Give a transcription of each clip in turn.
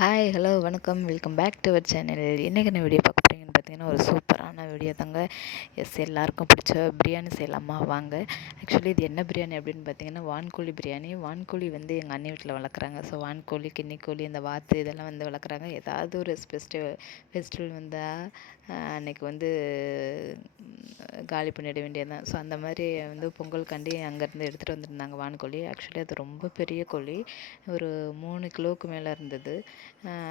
Hi hello வணக்கம். Welcome back to our channel இன்றைக்கி என்ன வீடியோ பார்க்க போகிறீங்கன்னு பார்த்தீங்கன்னா ஒரு சூப்பரான வீடியோ தாங்க. எஸ் எல்லாருக்கும் பிடிச்ச பிரியாணி செய்யலாமா? வாங்க. ஆக்சுவலி இது என்ன பிரியாணி அப்படின்னு பார்த்தீங்கன்னா வான்கோழி பிரியாணி. வான்கோழி வந்து எங்கள் அண்ணி வீட்டில் வளர்க்குறாங்க. ஸோ வான்கோழி கின்னிக்கோழி இந்த வாத்து இதெல்லாம் வந்து வளர்க்குறாங்க. ஏதாவது ஒரு ஃபெஸ்டிவல் ஃபெஸ்டிவல் வந்தால் அன்னைக்கு வந்து காலி பண்ணிட வேண்டியது தான் ஸோ அந்த மாதிரி வந்து பொங்கல் கண்டி அங்கேருந்து எடுத்துகிட்டு வந்திருந்தாங்க வான்கோழி. ஆக்சுவலி அது ரொம்ப பெரிய கோழி. ஒரு மூணு கிலோவுக்கு மேலே இருந்தது.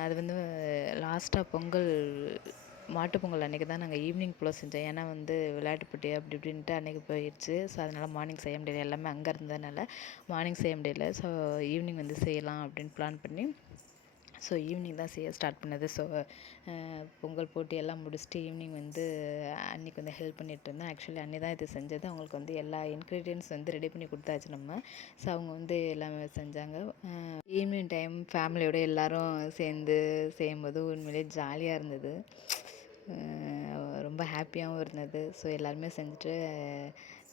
அது வந்து லாஸ்ட்டாக பொங்கல் மாட்டுப் பொங்கல் அன்றைக்கி தான் நாங்கள் ஈவினிங் போல் செஞ்சோம். ஏன்னா வந்து விளையாட்டு போட்டி அப்படி இப்படின்ட்டு அன்றைக்கி போயிடுச்சு ஸோ அதனால் மார்னிங் செய்ய முடியல. எல்லாமே அங்கே இருந்ததுனால மார்னிங் செய்ய முடியல. ஸோ ஈவினிங் வந்து செய்யலாம் அப்படின்னு பிளான் பண்ணி ஸோ ஈவினிங் தான் செய்ய ஸ்டார்ட் பண்ணது. ஸோ பொங்கல் போட்டி எல்லாம் முடிச்சுட்டு ஈவினிங் வந்து அன்றைக்கி வந்து ஹெல்ப் பண்ணிகிட்டு இருந்தேன். ஆக்சுவலி அன்னி தான் இது செஞ்சது. அவங்களுக்கு வந்து எல்லா இன்க்ரீடியன்ஸ் வந்து ரெடி பண்ணி கொடுத்தாச்சு நம்ம. ஸோ அவங்க வந்து எல்லாமே செஞ்சாங்க. ஈவினிங் டைம் ஃபேமிலியோடு எல்லோரும் சேர்ந்து செய்யும்போது உண்மையிலே ஜாலியாக இருந்தது. ரொம்ப ஹாப்பியாகவும் இருந்தது. ஸோ எல்லாருமே செஞ்சுட்டு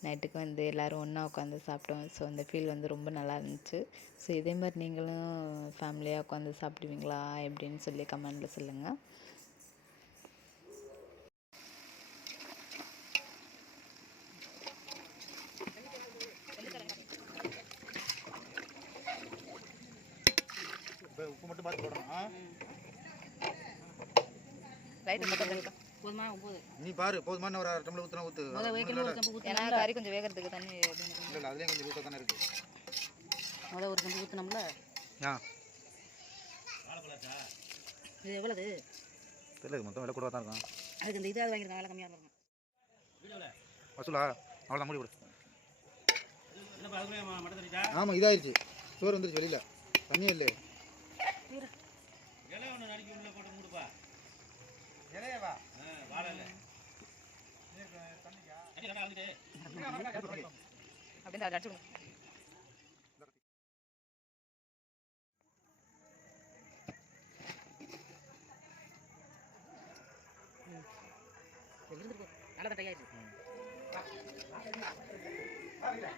நைட்டுக்கு வந்து எல்லோரும் ஒன்றா உட்காந்து சாப்பிட்டோம். ஸோ அந்த ஃபீல் வந்து ரொம்ப நல்லா இருந்துச்சு. ஸோ இதே மாதிரி நீங்களும் ஃபேமிலியாக உட்காந்து சாப்பிடுவீங்களா? எப்படின்னு சொல்லி கமெண்டில் சொல்லுங்கள் உப்பு மட்டும் பார்த்து போடணும்? போதுமா? போது நீ பாரு போதுமான ஒரு அரை டம்ளர் ஊற்றினா ஊற்று முத வைக்கணும் ஒரு கம்பு ஏன்னா கறி கொஞ்சம் வேகிறதுக்கு தண்ணி இல்லை இல்லை அதுலேயும் கொஞ்சம் ஊற்ற தானே இருக்குது முத ஒரு கம்பு ஊற்றணும்ல ஆ. இது எவ்வளவு? தெரியல மொத்தம் விலை கூட தான் இருக்கும். அதுக்கு இந்த இதாவது வாங்கிருக்காங்க விலை கம்மியாக இருக்கும். வசூலா அவ்வளோதான் மூடி விடு ஆமாம் இதாகிடுச்சு சோறு வந்துருச்சு வெளியில். தண்ணியே இல்லை அப்படின்னு அடிச்சு இருந்துருக்கு நல்லா தான் டையாயிடுச்சு கொடுங்க